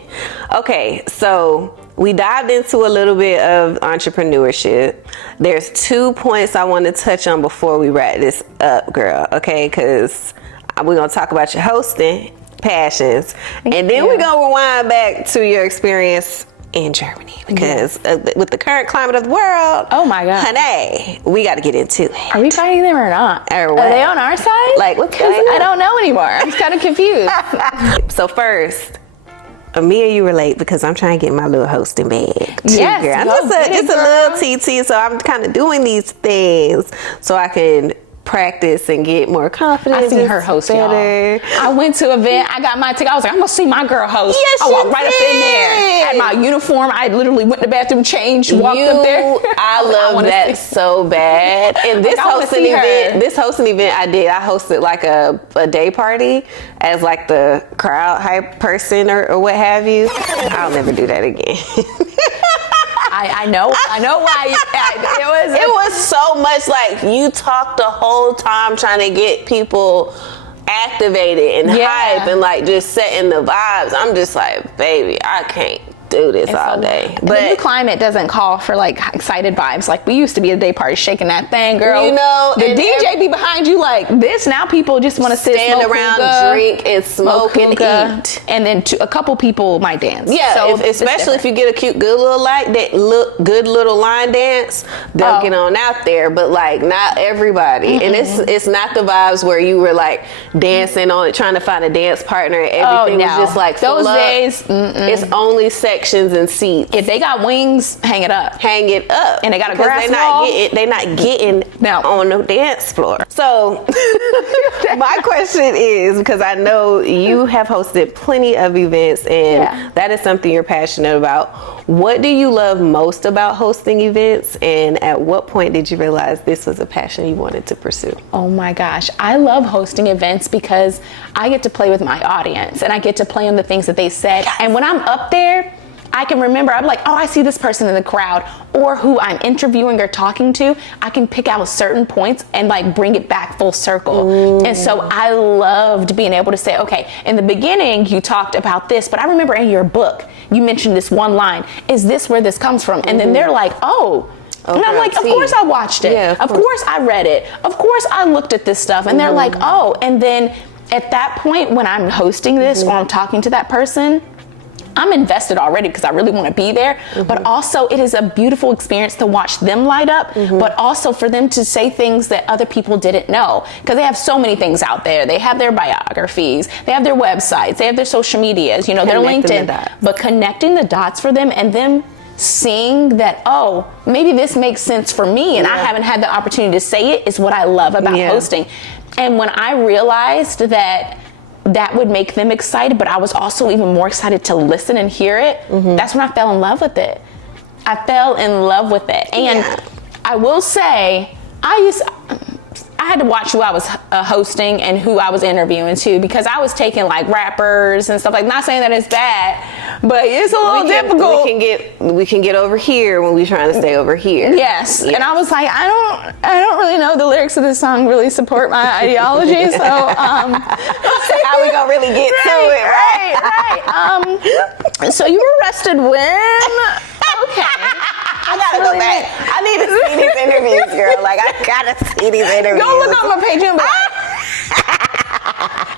Okay, so we dived into a little bit of entrepreneurship. There's 2 points I want to touch on before we wrap this up, girl. Okay, because we're going to talk about your hosting passions. And then we're going to rewind back to your experience in Germany. Because with the current climate of the world, oh my God, honey, we got to get into it. Are we fighting them or not? Or what? Are they on our side? Like, what's going on? I don't know anymore. I'm just kind of confused. So first, me and you relate because I'm trying to get my little hosting bag too, yes, girl. I'm just a little TT, so I'm kind of doing these things so I can practice and get more confidence. I seen her host, better. Y'all. I went to an event. I got my ticket. I was like, I'm gonna see my girl host. Yes, I walked right up in there. Had my uniform. I literally went to the bathroom, changed, walked up there. I love that so bad. And this hosting event I did. I hosted like a day party as like the crowd hype person or what have you. I'll never do that again. I know why. It was so much like you talked the whole time trying to get people activated and hype and like just setting the vibes. I'm just like, baby, I can't do this all day. But the new climate doesn't call for like excited vibes like we used to be at a day party shaking that thing, girl. You know, the DJ be behind you like this. Now people just want to stand around, drink and smoke and eat, and then a couple people might dance. Yeah, so especially if you get a cute, good little line dance, they'll get on out there. But like not everybody, and it's not the vibes where you were like dancing on it, trying to find a dance partner. Everything was just like those days. It's only sections and seats. If they got wings, hang it up. And they got a grass wall. They're not getting on the dance floor. So my question is, because I know you have hosted plenty of events and that is something you're passionate about. What do you love most about hosting events, and at what point did you realize this was a passion you wanted to pursue? Oh my gosh, I love hosting events because I get to play with my audience and I get to play on the things that they said. And when I'm up there, I can remember, I'm like, oh, I see this person in the crowd, or who I'm interviewing or talking to. I can pick out certain points and like bring it back full circle. And so I loved being able to say, okay, in the beginning you talked about this, but I remember in your book, you mentioned this one line. Is this where this comes from? And then they're like, oh. And I'm like, of course I watched it. Yeah, of course I read it. Of course I looked at this stuff. And they're like, oh. And then at that point when I'm hosting this or I'm talking to that person, I'm invested already because I really want to be there, but also it is a beautiful experience to watch them light up, but also for them to say things that other people didn't know, because they have so many things out there. They have their biographies, they have their websites, they have their social medias, their LinkedIn, but connecting the dots for them and them seeing that, oh, maybe this makes sense for me and I haven't had the opportunity to say it is what I love about hosting. And when I realized that would make them excited, but I was also even more excited to listen and hear it. That's when I fell in love with it. I fell in love with it. And I will say, I I had to watch who I was hosting and who I was interviewing too, because I was taking like rappers and stuff. Like, not saying that it's bad, but it's a little difficult. We can get over here when we're trying to stay over here. Yes. And I was like, I don't really know the lyrics of this song really support my ideology. So how we gonna really get to it? Right. So you were arrested when? Okay. I gotta go back. I need to see these interviews, girl. Like, I gotta see these interviews. Go look up my page and be like.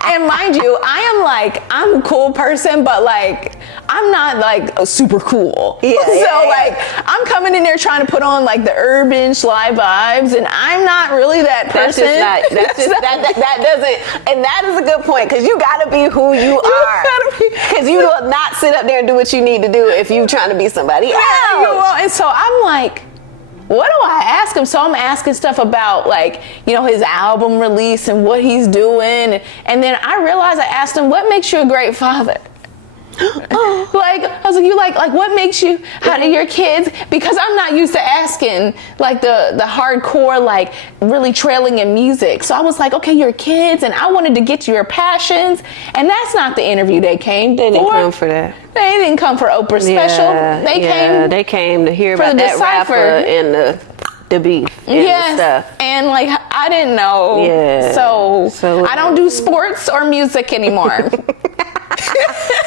And mind you, I'm a cool person, but like, I'm not like super cool. Like, I'm coming in there trying to put on like the urban sly vibes, and I'm not really that person. That doesn't, and that is a good point, because you gotta be who you are. Because you will not sit up there and do what you need to do if you're trying to be somebody else. And so I'm like, what do I ask him? So I'm asking stuff about, like, you know, his album release and what he's doing. And then I realized I asked him, what makes you a great father? Like, I was like, you like what makes you, how do your kids, because I'm not used to asking like the hardcore, like really trailing in music. So I was like, okay, your kids, and I wanted to get to your passions, and that's not the interview they came for. They didn't come for that. They didn't come for Oprah special. They came to hear about that rapper and the beef and the stuff. And like, I didn't know. So I don't do sports or music anymore.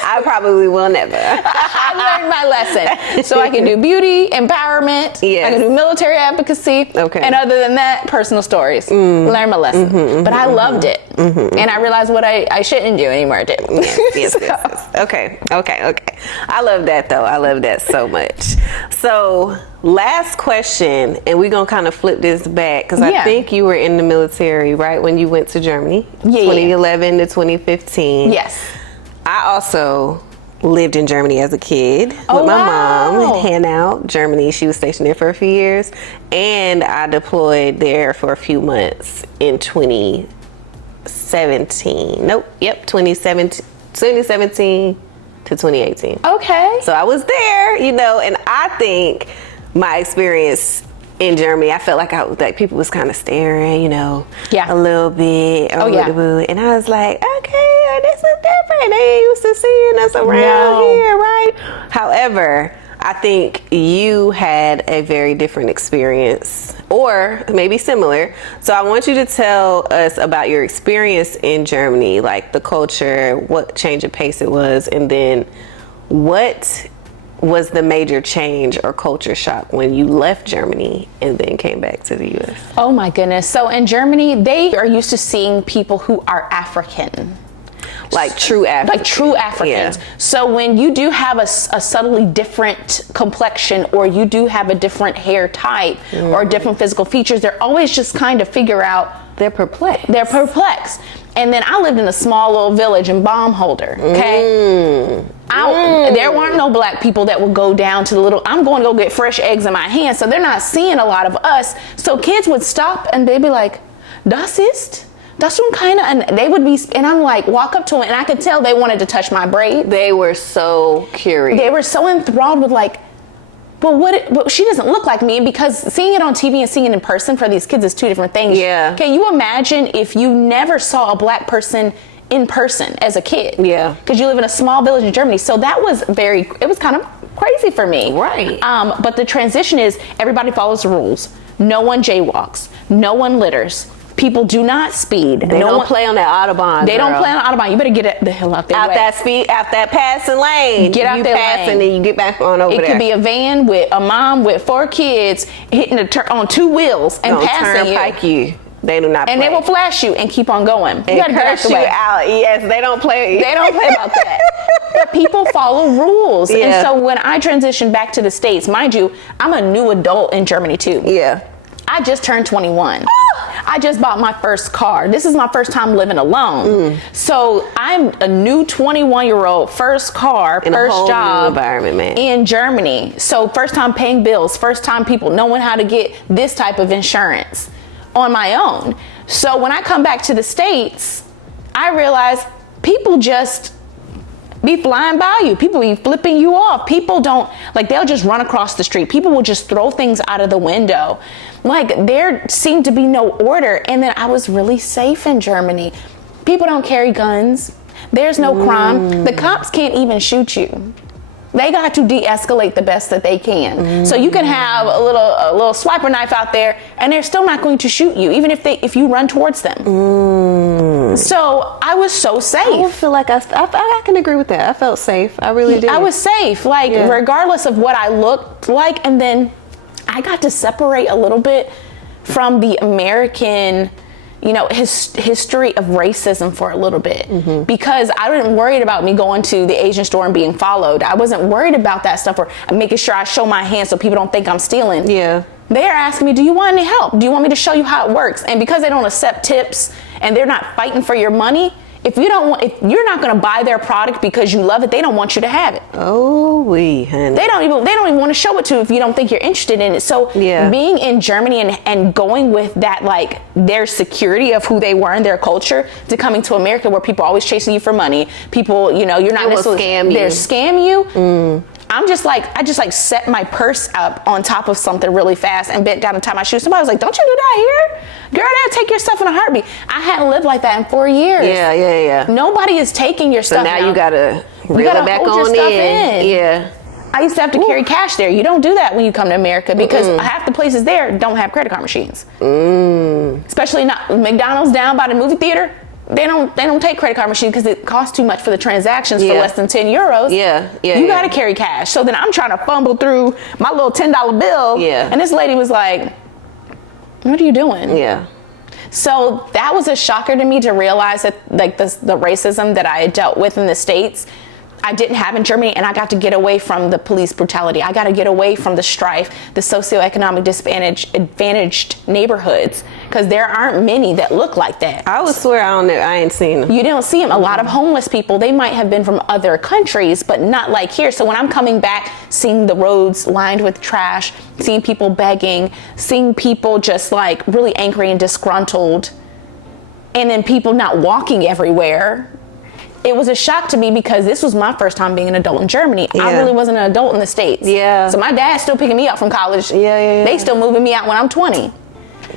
I probably will never. I learned my lesson. So I can do beauty, empowerment, I can do military advocacy, and other than that, personal stories. Learn my lesson. But I loved it. And I realized what I shouldn't do anymore. Yes. Okay. I love that though. I love that so much. So last question, and we're going to kind of flip this back, because I think you were in the military, right, when you went to Germany? 2011 to 2015. Yes. I also lived in Germany as a kid with my mom in Hanau, Germany. She was stationed there for a few years, and I deployed there for a few months in 2017. 2017 to 2018. Okay. So I was there, you know, and I think my experience in Germany, I felt like people was kind of staring, you know, a little bit. And I was like, okay, this is different. They ain't used to seeing us around here, right? However, I think you had a very different experience, or maybe similar. So I want you to tell us about your experience in Germany, like the culture, what change of pace it was, and then what was the major change or culture shock when you left Germany and then came back to the U.S.? Oh my goodness. So in Germany, they are used to seeing people who are African. Like true Africans. Like true Africans. Yeah. So when you do have a subtly different complexion, or you do have a different hair type or different physical features, they're always just kind of figure out. They're perplexed. And then I lived in a small little village in Baumholder, okay? There weren't no black people that would go down to I'm going to go get fresh eggs in my hand, so they're not seeing a lot of us. So kids would stop and they'd be like, das one kind of, and they would be, and I'm like, walk up to them, and I could tell they wanted to touch my braid. They were so curious. They were so enthralled with like, but she doesn't look like me, because seeing it on TV and seeing it in person for these kids is two different things. Yeah. Can you imagine if you never saw a black person in person as a kid? Yeah. Because you live in a small village in Germany. So that was it was kind of crazy for me. Right. But the transition is everybody follows the rules. No one jaywalks. No one litters. People do not speed. They don't play on that Autobahn. They don't play on the Autobahn. You better get the hell out there. Out that passing lane. Get out that lane. And then you get back on over there. It could be a van with a mom with 4 kids hitting on 2 wheels and passing you. They do not play. And they will flash you and keep on going. You gotta curse you out. Yes, they don't play. They don't play about that. But people follow rules. Yeah. And so when I transitioned back to the States, mind you, I'm a new adult in Germany too. Yeah. I just turned 21. I just bought my first car. This is my first time living alone. So I'm a new 21-year-old, first car, in first a whole job new environment, man. In Germany. So first time paying bills, first time people knowing how to get this type of insurance on my own. So when I come back to the States, I realize people just be flying by you. People be flipping you off. People don't, like, they'll just run across the street. People will just throw things out of the window. Like, there seemed to be no order. And then I was really safe in Germany. People don't carry guns. There's no crime. The cops can't even shoot you. They got to de-escalate the best that they can. So you can have a little swiper knife out there, and they're still not going to shoot you, even if you run towards them. So I was so safe. I feel like I can agree with that. I felt safe. I really did. I was safe, like, regardless of what I looked like. And then I got to separate a little bit from the American, you know, history of racism for a little bit, because I wasn't worried about me going to the Asian store and being followed. I wasn't worried about that stuff, or making sure I show my hand so people don't think I'm stealing. Yeah. They're asking me, do you want any help? Do you want me to show you how it works? And because they don't accept tips and they're not fighting for your money, if you're not going to buy their product because you love it, they don't want you to have it. Oh, honey. They don't even want to show it to you if you don't think you're interested in it. So being in Germany and going with that, like, their security of who they were and their culture, to coming to America where people are always chasing you for money. People, you know, you're not necessarily scam you. I just like set my purse up on top of something really fast and bent down and tied my shoes. Somebody was like, don't you do that here? Girl, they'll take your stuff in a heartbeat. I hadn't lived like that in 4 years. Yeah. Nobody is taking your stuff. So now you gotta reel it back on in. Yeah. I used to have to carry cash there. You don't do that when you come to America, because half the places there don't have credit card machines. Especially not McDonald's down by the movie theater. They don't take credit card machines because it costs too much for the transactions for less than 10 euros. You got to carry cash. So then I'm trying to fumble through my little $10 bill. And this lady was like, what are you doing? So that was a shocker to me, to realize that, like, the racism that I had dealt with in the States, I didn't have in Germany. And I got to get away from the police brutality. I got to get away from the strife, the socioeconomic advantaged neighborhoods, because there aren't many that look like that. I would swear I ain't seen them. You don't see them. A lot of homeless people, they might have been from other countries, but not like here. So when I'm coming back, seeing the roads lined with trash, seeing people begging, seeing people just like really angry and disgruntled, and then people not walking everywhere, it was a shock to me, because this was my first time being an adult in Germany. I really wasn't an adult in the States. So my dad's still picking me up from college. They still moving me out when I'm 20.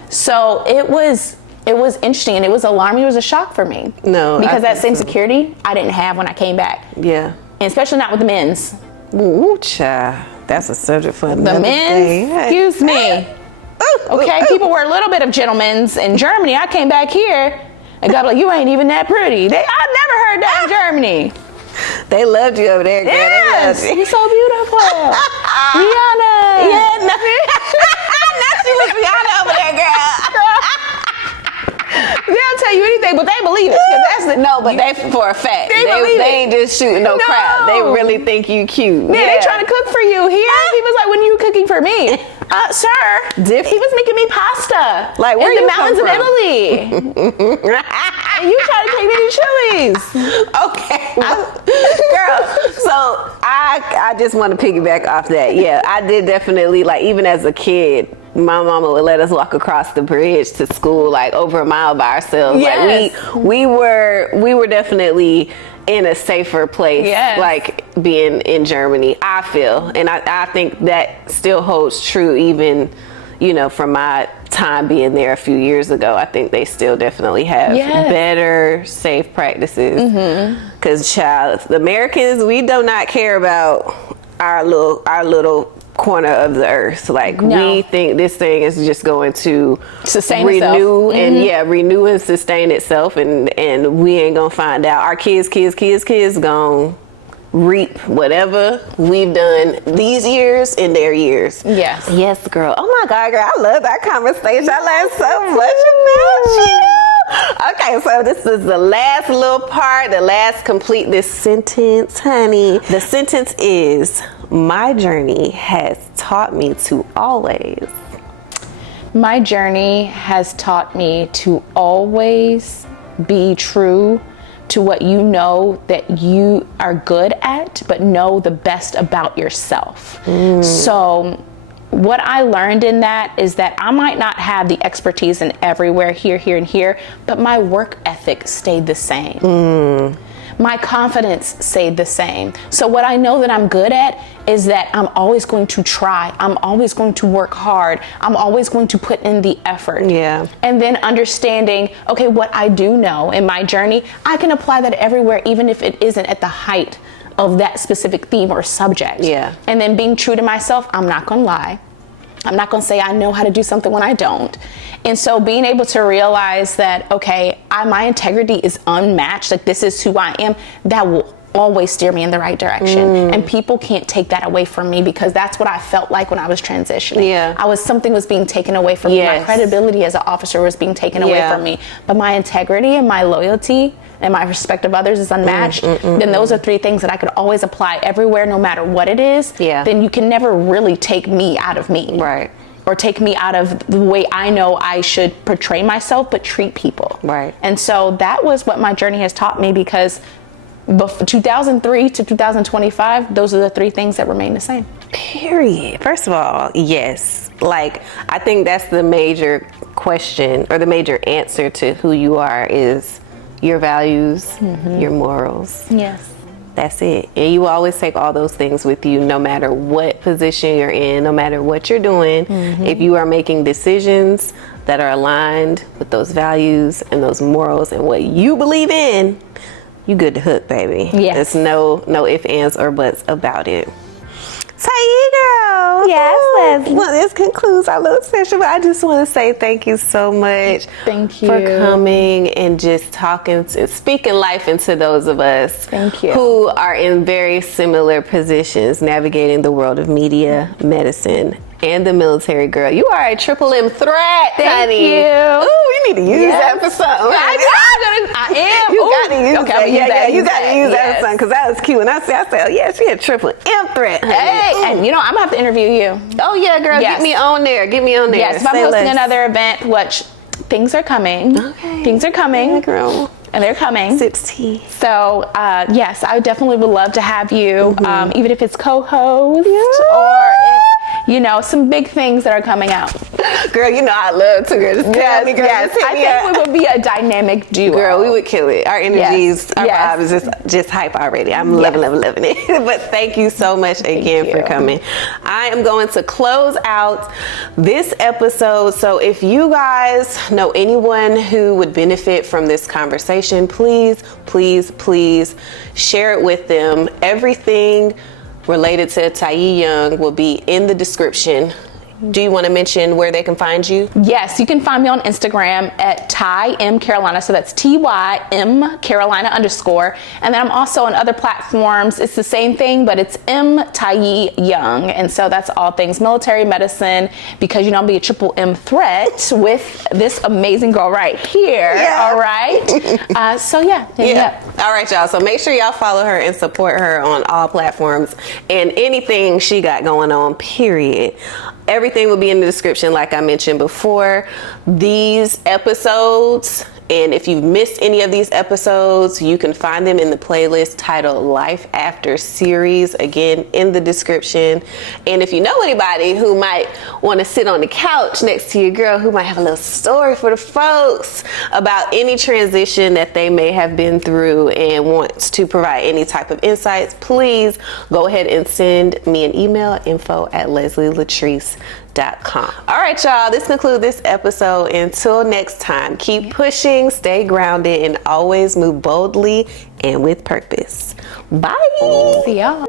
So it was interesting, and it was alarming. It was a shock for me. Because that same security I didn't have when I came back. And especially not with the men's. Ooh, child. That's a subject for another day. The men's, excuse me. Okay, people were a little bit of gentlemen's in Germany. I came back here, and God, like, you ain't even that pretty. I never heard that in Germany. They loved you over there, girl. Yes, you're so beautiful. Rihanna. Yeah, no. Not she was Rihanna over there, girl. They'll tell you anything, but they believe it. But they for a fact. They ain't just shooting no crap. They really think you cute. Yeah, they trying to cook for you. He was like, when you cooking for me? Sir, he was making me pasta. Like, where in you the mountains from? of Italy. And you trying to take me to Chili's. Okay. Girl, so I just want to piggyback off that. Yeah, I did definitely, like, even as a kid, my mama would let us walk across the bridge to school, like, over a mile by ourselves. Yes. Like, we were definitely in a safer place, like being in Germany, I feel. And I think that still holds true, even, you know, from my time being there a few years ago. I think they still definitely have better safe practices. Because, child, the Americans, we do not care about our little corner of the earth. Like, we think this thing is just going to renew and renew and sustain itself, and we ain't gonna find out. Our kids gonna reap whatever we've done these years in their years. Yes, girl. Oh my God, girl, I love that conversation. I learned so much about you. Okay, so this is the last little part, complete this sentence, honey. The sentence is, my journey has taught me to always. My journey has taught me to always be true to what you know that you are good at, but know the best about yourself. So what I learned in that is that I might not have the expertise in everywhere, here, and here, but my work ethic stayed the same. my confidence stayed the same. So what I know that I'm good at is that I'm always going to try. I'm always going to work hard. I'm always going to put in the effort. Yeah. And then understanding, okay, what I do know in my journey, I can apply that everywhere, even if it isn't at the height of that specific theme or subject. Yeah. And then being true to myself, I'm not gonna lie. I'm not gonna say I know how to do something when I don't. And so being able to realize that, okay, my integrity is unmatched, like this is who I am, that will always steer me in the right direction. And people can't take that away from me, because that's what I felt like when I was transitioning. Yeah. Something was being taken away from me. My credibility as an officer was being taken away from me. But my integrity and my loyalty and my respect of others is unmatched. Then those are three things that I could always apply everywhere, no matter what it is. Then you can never really take me out of me. Right. Or take me out of the way I know I should portray myself, but treat people. Right. And so that was what my journey has taught me, because 2003 to 2025, those are the three things that remain the same. Period. First of all, yes. Like, I think that's the major question, or the major answer to who you are, is your values, your morals. Yes. That's it. And you will always take all those things with you, no matter what position you're in, no matter what you're doing. If you are making decisions that are aligned with those values and those morals and what you believe in, you good to hook, baby. Yes. There's no ifs, ands, or buts about it. Tiye, girl. Yes, Leslie. Well, this concludes our little session, but I just want to say thank you so much. Thank you for coming and just talking and speaking life into those of us Thank you. who are in very similar positions, navigating the world of media, medicine, and the military. Girl, you are a triple M threat, honey. you. Ooh, we need to use that for something. I am. You got to use that. Yeah, you got to use that Yes. for something, because that was cute. And I said, oh yeah, she a triple M threat, honey. Hey, and you know, I'm gonna have to interview you. Oh yeah, girl, Yes. get me on there. Get me on there. Yes, if I'm Say hosting less. another event, which things are coming. Okay. Things are coming. Yeah, girl. And they're coming. Sips tea. So, yes, I definitely would love to have you, even if it's co-host or if, you know, some big things that are coming out. Girl, you know I love to, girl. Just tell me, girl. Yes. Just hit I me think up. we would be a dynamic duo. Girl, we would kill it. Our energies, our Yes. vibe is just hype already. I'm loving it. But thank you so much again for coming. I am going to close out this episode. So if you guys know anyone who would benefit from this conversation, please share it with them. Everything related to Tiye Young will be in the description. Do you want to mention where they can find you? Yes, you can find me on Instagram at Ty M Carolina. So that's TYM Carolina _. And then I'm also on other platforms. It's the same thing, but it's M Tiye Young. And so that's all things military medicine, because you know, I'll be a triple M threat with this amazing girl right here. Yeah. All right. So yeah. All right, y'all. So make sure y'all follow her and support her on all platforms and anything she got going on, period. Everything will be in the description, like I mentioned before. These episodes, and if you've missed any of these episodes, you can find them in the playlist titled Life After Series, again, in the description. And if you know anybody who might want to sit on the couch next to your girl, who might have a little story for the folks about any transition that they may have been through and wants to provide any type of insights, please go ahead and send me an email, info@leslielatrice.com. All right, y'all, this concludes this episode. Until next time, keep pushing, stay grounded, and always move boldly and with purpose. Bye. See y'all.